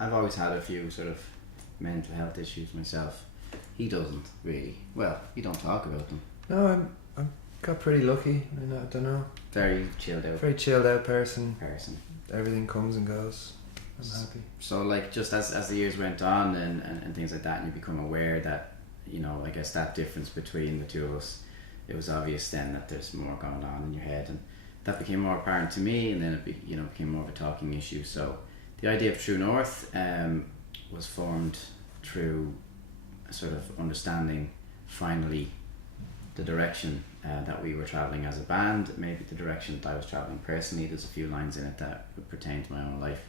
I've always had a few sort of mental health issues myself. He doesn't really. Well, you don't talk about them. No, I'm got pretty lucky. I don't know. Very chilled out. Very chilled out person. Everything comes and goes. I'm happy. So like just as the years went on and things like that, and you become aware that, you know, I guess that difference between the two of us, it was obvious then that there's more going on in your head, and that became more apparent to me, and then it became more of a talking issue. So the idea of True North was formed through a sort of understanding finally the direction that we were travelling as a band, maybe the direction that I was travelling personally. There's a few lines in it that would pertain to my own life,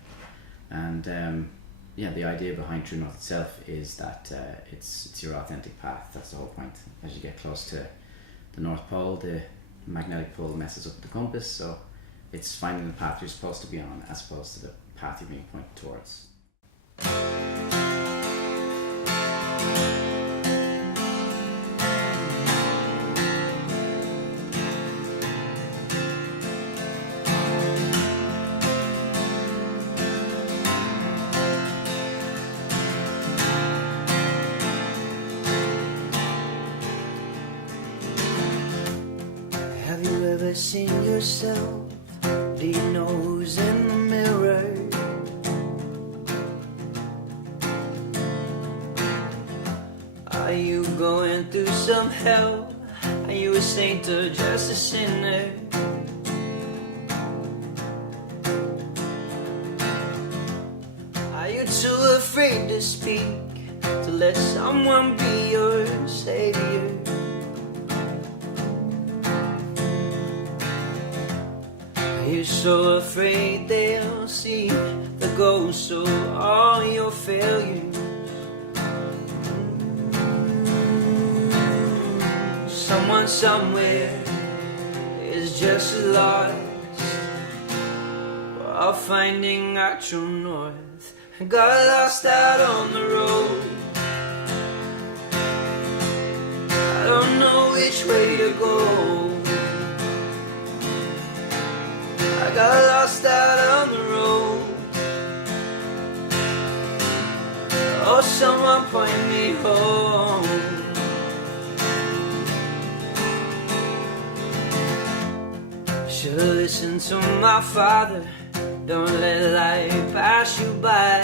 and the idea behind True North itself is that it's your authentic path. That's the whole point. As you get close to the North Pole, the magnetic pull messes up the compass, so it's finding the path you're supposed to be on as opposed to the path you're being pointed towards. Seen yourself? Do you know who's in the mirror? Are you going through some hell? Are you a saint or just a sinner? Are you too afraid to speak, to let someone be your savior? You're so afraid they'll see the ghost of all your failures. Someone somewhere is just lost. We're all finding our true north. Got lost out on the road. I don't know which way to go. I got lost out on the road. Oh, someone point me home. Should've listened to my father. Don't let life pass you by.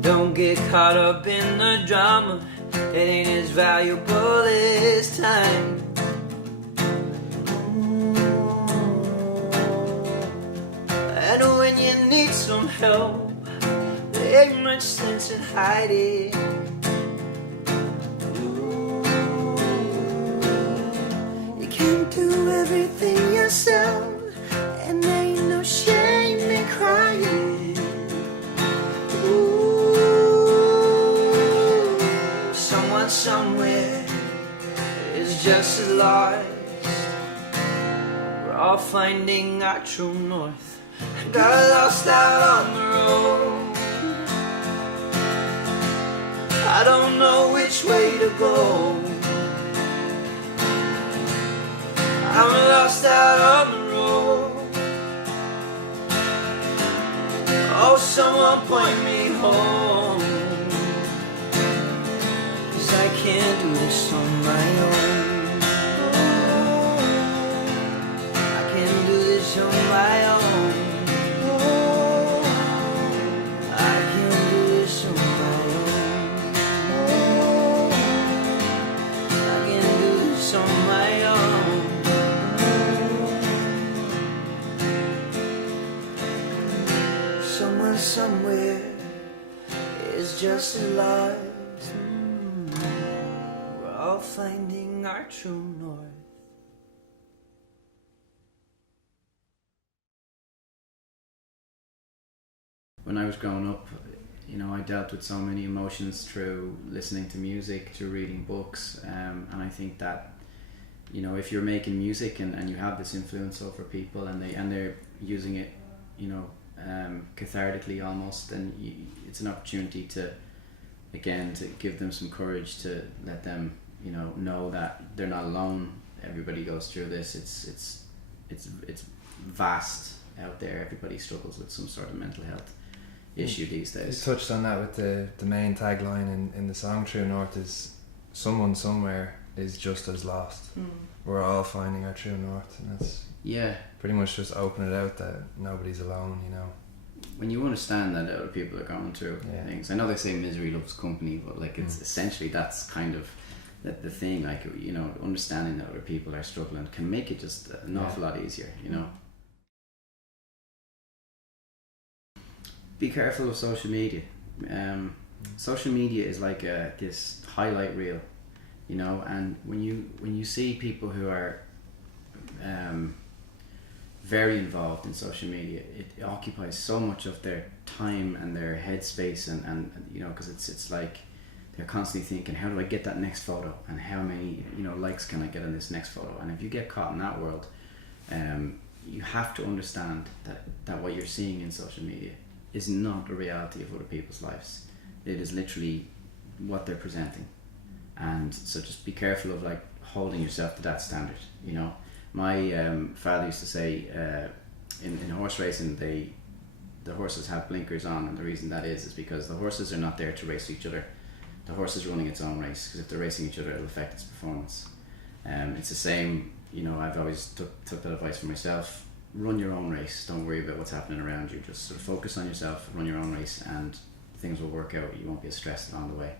Don't get caught up in the drama. It ain't as valuable as time. And when you need some help, there ain't much sense in hiding. You can't do everything yourself, and there ain't no shame in crying. Someone somewhere is just lost. We're all finding our true north. Got lost out on the road. I don't know which way to go. I'm lost out on the road. Oh, someone point me home. 'Cause I can't do this on my own. I can't do this on my own. Somewhere is just lost. We're all finding our true north. When I was growing up, you know, I dealt with so many emotions through listening to music, through reading books, and I think that, you know, if you're making music and you have this influence over people and they're using it, you know, cathartically almost, then it's an opportunity to give them some courage, to let them, you know that they're not alone. Everybody goes through this. It's vast out there. Everybody struggles with some sort of mental health issue these days. You touched on that with the main tagline in the song True North is someone somewhere is just as lost. We're all finding our true north, and that's pretty much just open it out that nobody's alone, you know. When you understand that other people are going through things, I know they say misery loves company, but like it's essentially that's kind of the thing, like, you know, understanding that other people are struggling can make it just an awful lot easier, you know. Be careful of social media. Social media is like this highlight reel, you know, and when you see people who are very involved in social media, it occupies so much of their time and their headspace, and you know, because it's like they're constantly thinking, how do I get that next photo, and how many, you know, likes can I get on this next photo? And if you get caught in that world, you have to understand that what you're seeing in social media is not the reality of other people's lives. It is literally what they're presenting, and so just be careful of like holding yourself to that standard, you know. My father used to say in horse racing, the horses have blinkers on, and the reason that is because the horses are not there to race each other. The horse is running its own race, because if they're racing each other, it'll affect its performance. It's the same, you know, I've always took that advice for myself. Run your own race, don't worry about what's happening around you, just sort of focus on yourself, run your own race, and things will work out. You won't be as stressed along the way.